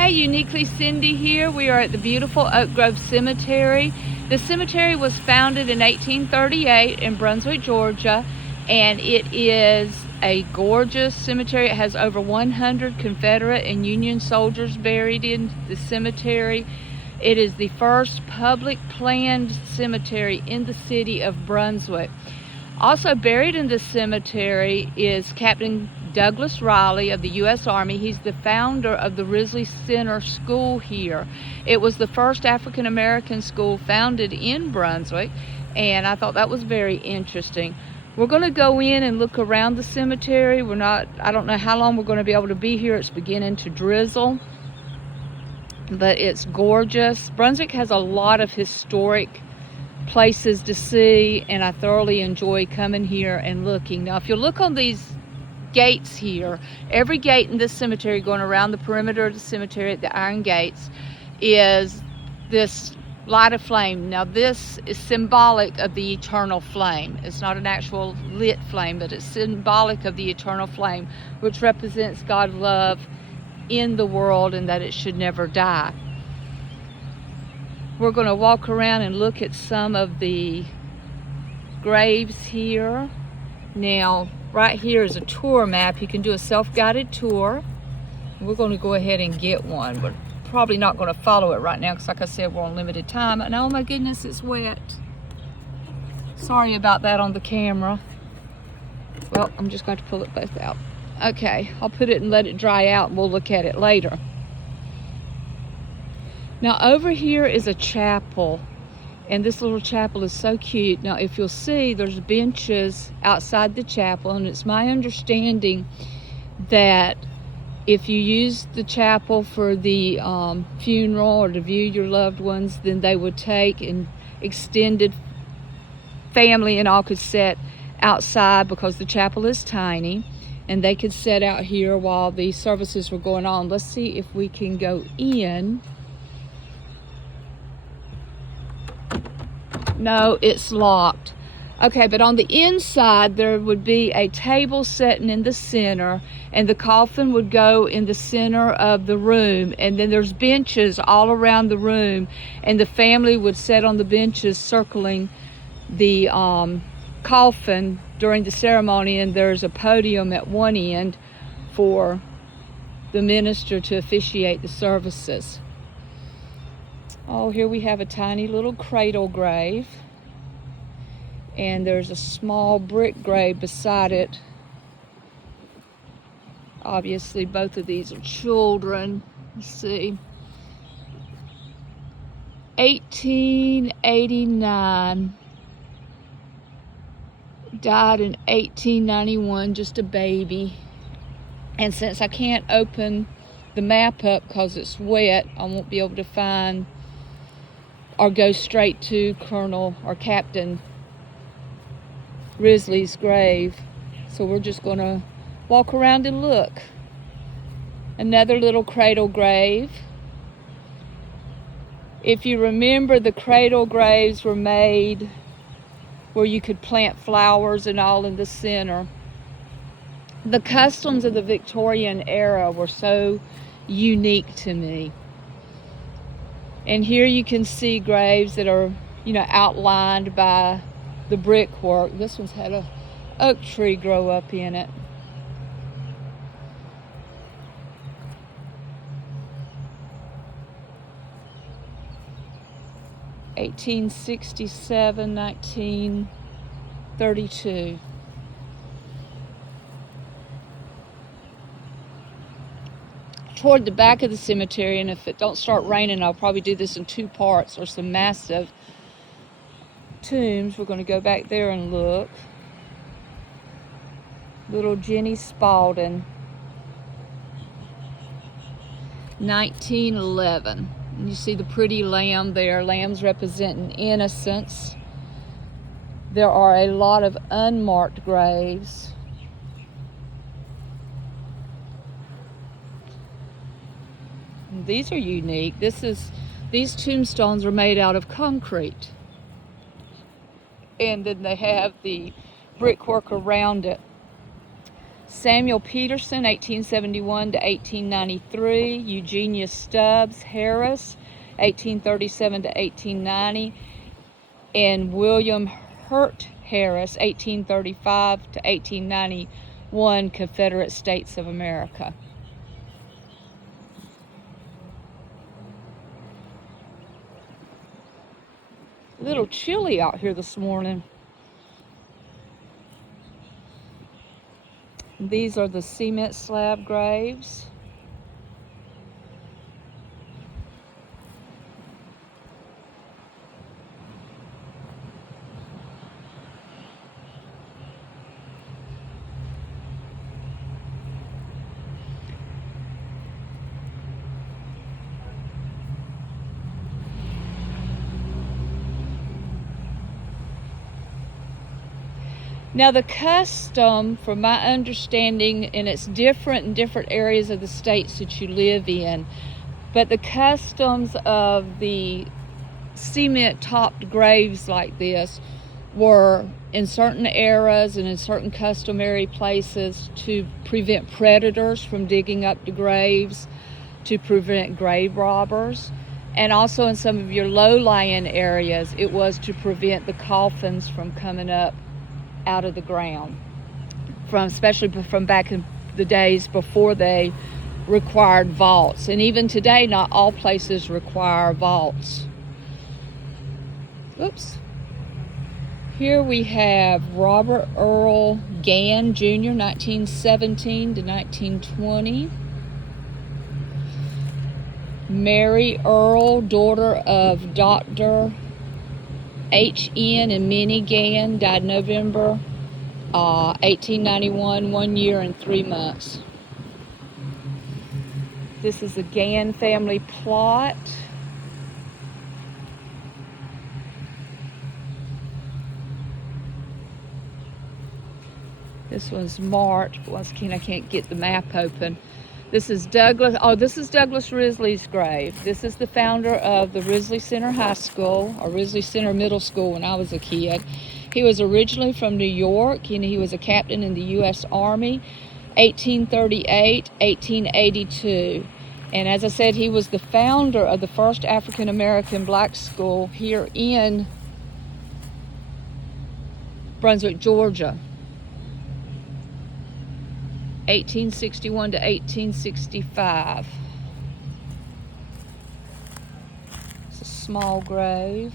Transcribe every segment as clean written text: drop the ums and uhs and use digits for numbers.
Hey, Uniquely Cindy here. We are at the beautiful Oak Grove Cemetery. The cemetery was founded in 1838 in Brunswick, Georgia, and it is a gorgeous cemetery. It has over 100 Confederate and Union soldiers buried in the cemetery. It is the first public planned cemetery in the city of Brunswick. Also buried in this cemetery is Captain Douglas Riley of the U.S. Army. He's the founder of the Risley Center School here. It was the first African American school founded in Brunswick, and I thought that was very interesting. We're going to go in and look around the cemetery. I don't know how long we're going to be able to be here. It's beginning to drizzle, but it's gorgeous. Brunswick has a lot of historic places to see, and I thoroughly enjoy coming here and looking. Now, if you look on these gates here, every gate in this cemetery going around the perimeter of the cemetery at the iron gates is this light of flame. Now, this is symbolic of the eternal flame. It's not an actual lit flame, but it's symbolic of the eternal flame, which represents God's love in the world and that it should never die. We're going to walk around and look at some of the graves here. Now, right here is a tour map. You can do a self-guided tour. We're going to go ahead and get one. We're probably not going to follow it right now because, like I said, we're on limited time. And oh my goodness, it's wet. Sorry about that on the camera. Well, I'm just going to pull it both out. Okay, I'll put it and let it dry out and we'll look at it later. Now, over here is a chapel, and this little chapel is so cute. Now, if you'll see, there's benches outside the chapel, and it's my understanding that if you use the chapel for the funeral or to view your loved ones, then they would take and extended family and all could sit outside because the chapel is tiny, and they could sit out here while the services were going on. Let's see if we can go in. No, it's locked. Okay, but on the inside, there would be a table sitting in the center, and the coffin would go in the center of the room, and then there's benches all around the room, and the family would sit on the benches circling the coffin during the ceremony, and there's a podium at one end for the minister to officiate the services. Oh, here we have a tiny little cradle grave, and there's a small brick grave beside it. Obviously, both of these are children. Let's see. 1889. Died in 1891, just a baby. And since I can't open the map up because it's wet, I won't be able to find or go straight to Colonel or Captain Risley's grave. So we're just going to walk around and look. Another little cradle grave. If you remember, the cradle graves were made where you could plant flowers and all in the center. The customs of the Victorian era were so unique to me. And here you can see graves that are, outlined by the brickwork. This one's had a oak tree grow up in it. (1867, 1932). Toward the back of the cemetery, and if it don't start raining, I'll probably do this in two parts, or some massive tombs. We're going to go back there and look. Little Jenny Spalding, 1911. And you see the pretty lamb there. Lambs representing innocence. There are a lot of unmarked graves. These are unique. These tombstones are made out of concrete, and then they have the brickwork around it. Samuel Peterson, 1871 to 1893. Eugenia Stubbs Harris, 1837 to 1890. And William Hurt Harris, 1835 to 1891, Confederate States of America. A little chilly out here this morning. These are the cement slab graves. Now the custom, from my understanding, and it's different in different areas of the states that you live in, but the customs of the cement-topped graves like this were in certain eras and in certain customary places to prevent predators from digging up the graves, to prevent grave robbers, and also in some of your low-lying areas it was to prevent the coffins from coming up out of the ground, especially from back in the days before they required vaults. And even today, not all places require vaults. Oops. Here we have Robert Earl Gann Jr., 1917 to 1920. Mary Earl, daughter of Dr. H.N. and Minnie Gann, died November 1891, 1 year and 3 months. This is a Gann family plot. This one's marked. Once again, I can't get the map open. This is Douglas. Oh, this is Douglas Risley's grave. This is the founder of the Risley Center High School, or Risley Center Middle School when I was a kid. He was originally from New York, and he was a captain in the U.S. Army, 1838, 1882. And as I said, he was the founder of the first African-American black school here in Brunswick, Georgia. 1861 to 1865. It's a small grave.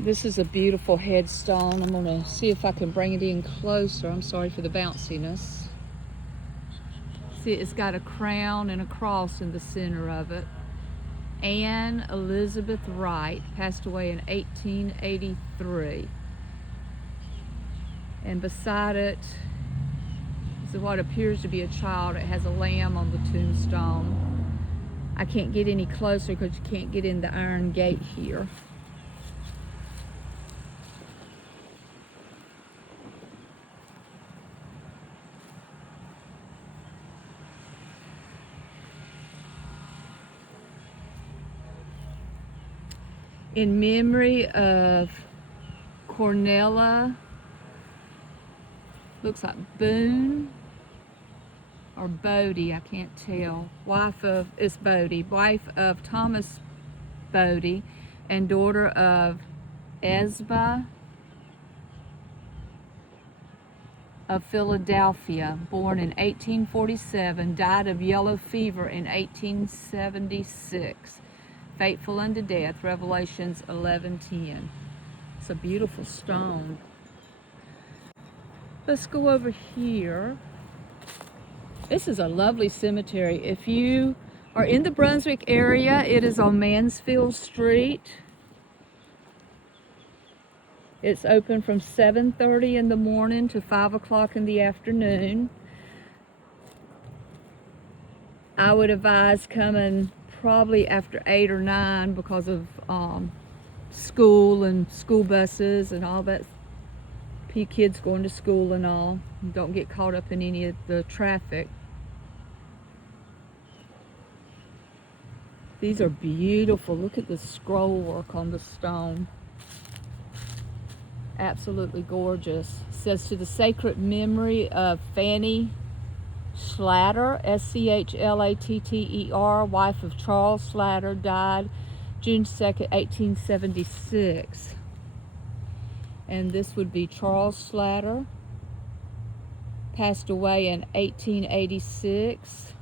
This is a beautiful headstone. I'm going to see if I can bring it in closer. I'm sorry for the bounciness. See, it's got a crown and a cross in the center of it. Anne Elizabeth Wright passed away in 1883. And beside it is what appears to be a child. It has a lamb on the tombstone. I can't get any closer because you can't get in the iron gate here. In memory of Cornella, looks like Boone or Bodie, I can't tell. It's Bodie, wife of Thomas Bodie and daughter of Esba of Philadelphia, born in 1847, died of yellow fever in 1876. Faithful unto death, Revelations 11:10. It's a beautiful stone. Let's go over here. This is a lovely cemetery. If you are in the Brunswick area, it is on Mansfield Street. It's open from 7:30 in the morning to 5 o'clock in the afternoon. I would advise coming probably after 8 or 9 because of school and school buses and all that. Kids going to school and all. Don't get caught up in any of the traffic. These are beautiful. Look at the scroll work on the stone. Absolutely gorgeous. It says, to the sacred memory of Fanny Schlatter, Schlatter, wife of Charles Schlatter, died June 2nd, 1876. And this would be Charles Schlatter, passed away in 1886,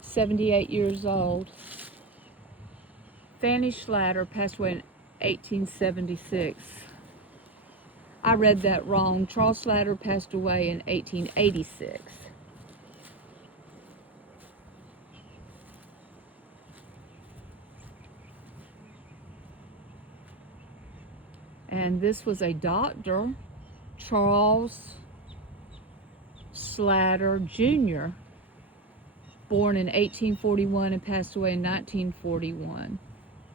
78 years old. Fanny Schlatter passed away in 1876. I read that wrong. Charles Schlatter passed away in 1886. And this was a doctor, Charles Schlatter Jr., born in 1841 and passed away in 1941.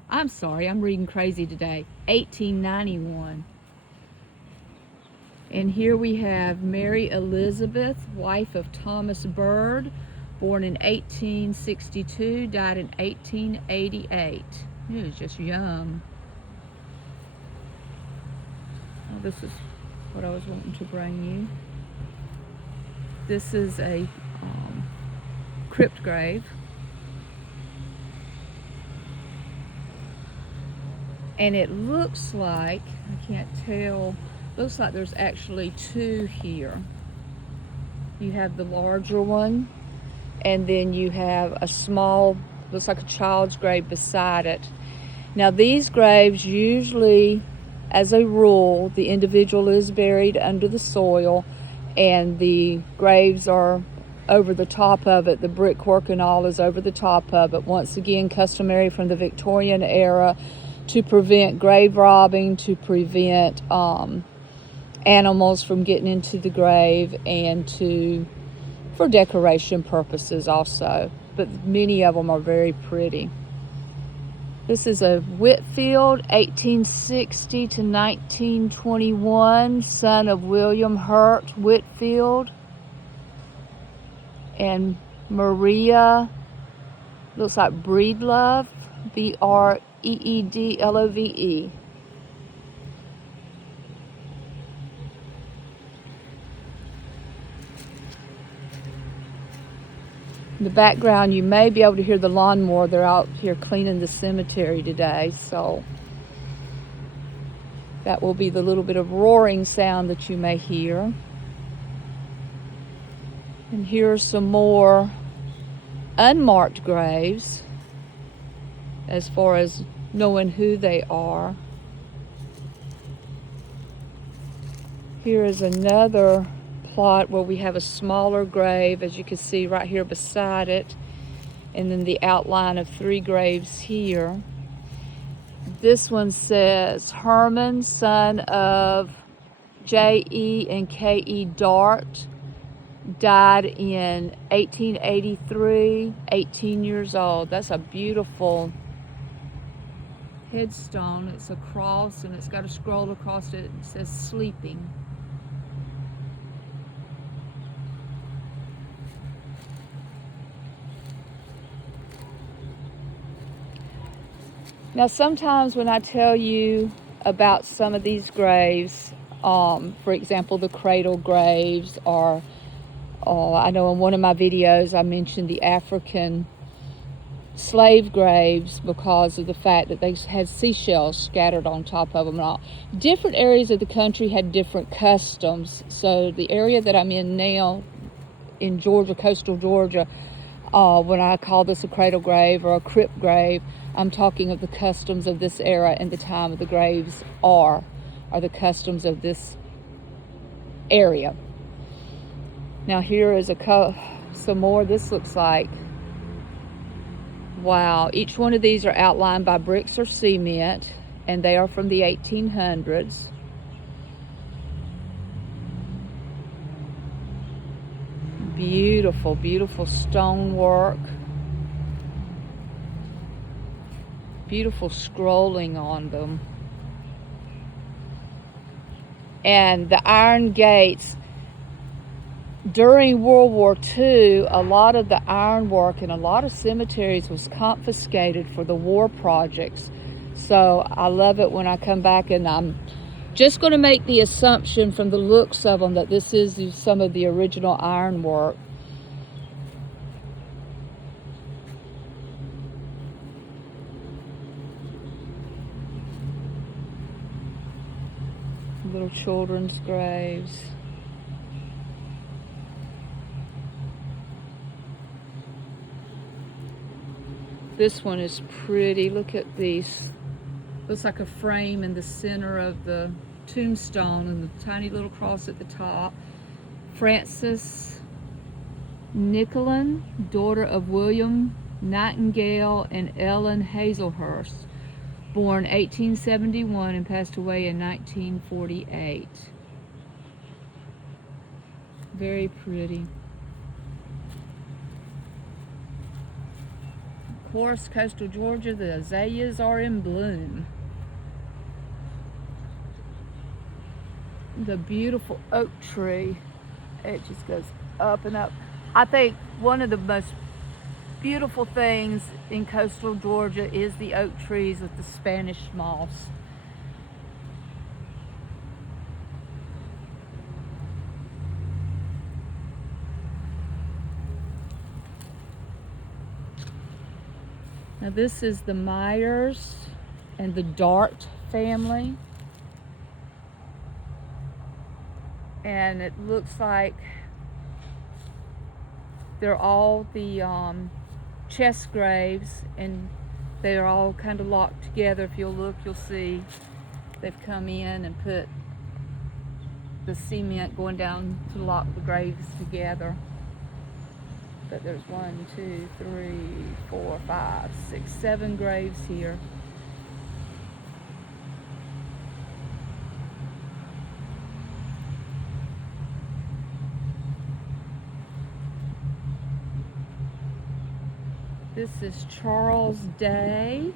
I'm sorry, I'm reading crazy today. 1891. And here we have Mary Elizabeth, wife of Thomas Bird, born in 1862, died in 1888. He was just young. Oh, this is what I was wanting to bring you. This is a crypt grave. And it looks like, I can't tell, looks like there's actually two here. You have the larger one, and then you have a small, looks like a child's grave beside it. Now these graves usually, as a rule, the individual is buried under the soil and the graves are over the top of it. The brickwork and all is over the top of it. Once again, customary from the Victorian era to prevent grave robbing, to prevent animals from getting into the grave, and for decoration purposes also. But many of them are very pretty. This is a Whitfield, 1860 to 1921, son of William Hurt Whitfield and Maria, looks like Breedlove, Breedlove. In the background, you may be able to hear the lawnmower. They're out here cleaning the cemetery today, so that will be the little bit of roaring sound that you may hear. And here are some more unmarked graves as far as knowing who they are. Here is another plot where we have a smaller grave, as you can see right here beside it, and then the outline of three graves here. This one says Herman, son of J.E. and K.E. Dart, died in 1883, 18 years old. That's a beautiful headstone. It's a cross and it's got a scroll across it. It says sleeping. Now sometimes when I tell you about some of these graves, for example the cradle graves, or I know in one of my videos I mentioned the African slave graves because of the fact that they had seashells scattered on top of them and all. Different areas of the country had different customs. So the area that I'm in now, in Georgia, coastal Georgia, when I call this a cradle grave or a crypt grave, I'm talking of the customs of this era and the time of the graves are the customs of this area. Now here is some more. This looks like, wow, each one of these are outlined by bricks or cement, and they are from the 1800s. Beautiful, beautiful stonework. Beautiful scrolling on them. And the iron gates, during World War II, a lot of the ironwork in a lot of cemeteries was confiscated for the war projects. So I love it when I come back, and I'm just going to make the assumption from the looks of them that this is some of the original ironwork. Little children's graves. This one is pretty. Look at these. Looks like a frame in the center of the tombstone and the tiny little cross at the top. Frances Nicholson, daughter of William Nightingale and Ellen Hazelhurst, born 1871 and passed away in 1948. Very pretty. Of course, coastal Georgia, the azaleas are in bloom. The beautiful oak tree, it just goes up and up. I think one of the most beautiful things in coastal Georgia is the oak trees with the Spanish moss. Now this is the Myers and the Dart family. And it looks like they're all the chest graves, and they're all kind of locked together. If you'll look, you'll see they've come in and put the cement going down to lock the graves together. But there's 1, 2, 3, 4, 5, 6, 7 graves here. This is Charles Day.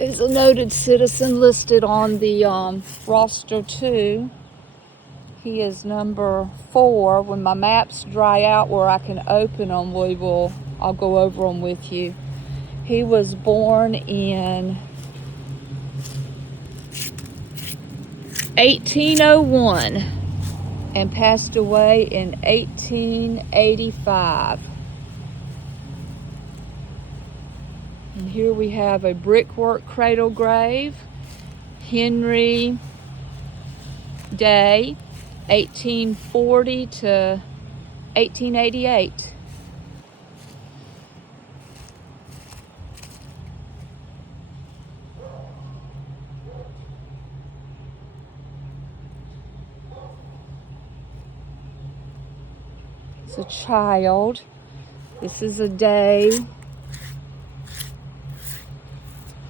Is a noted citizen listed on the roster too. He is number 4. When my maps dry out where I can open them, I'll go over them with you. He was born in 1801 and passed away in 1885. And here we have a brickwork cradle grave. Henry Day, 1840 to 1888. It's a child. This is a day.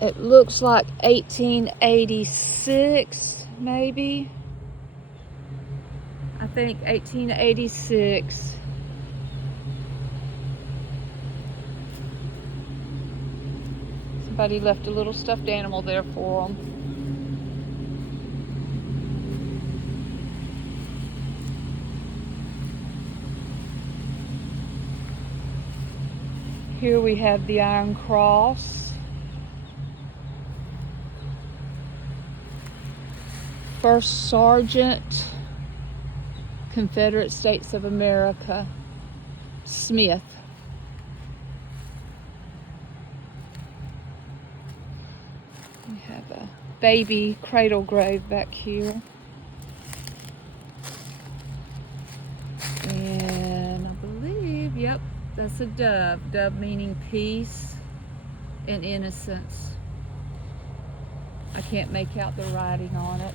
It looks like 1886, maybe. I think 1886. Somebody left a little stuffed animal there for them. Here we have the Iron Cross. First Sergeant, Confederate States of America, Smith. We have a baby cradle grave back here. And I believe, yep, that's a dove. Dove meaning peace and innocence. I can't make out the writing on it.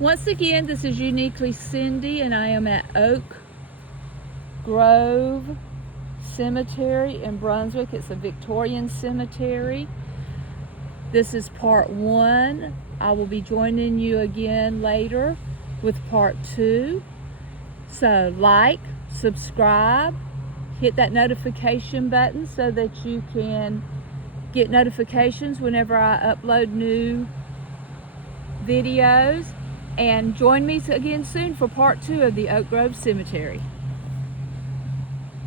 Once again, this is Uniquely Cindy, and I am at Oak Grove Cemetery in Brunswick. It's a Victorian cemetery. This is part 1. I will be joining you again later with part 2. So like, subscribe, hit that notification button so that you can get notifications whenever I upload new videos. And join me again soon for part 2 of the Oak Grove Cemetery.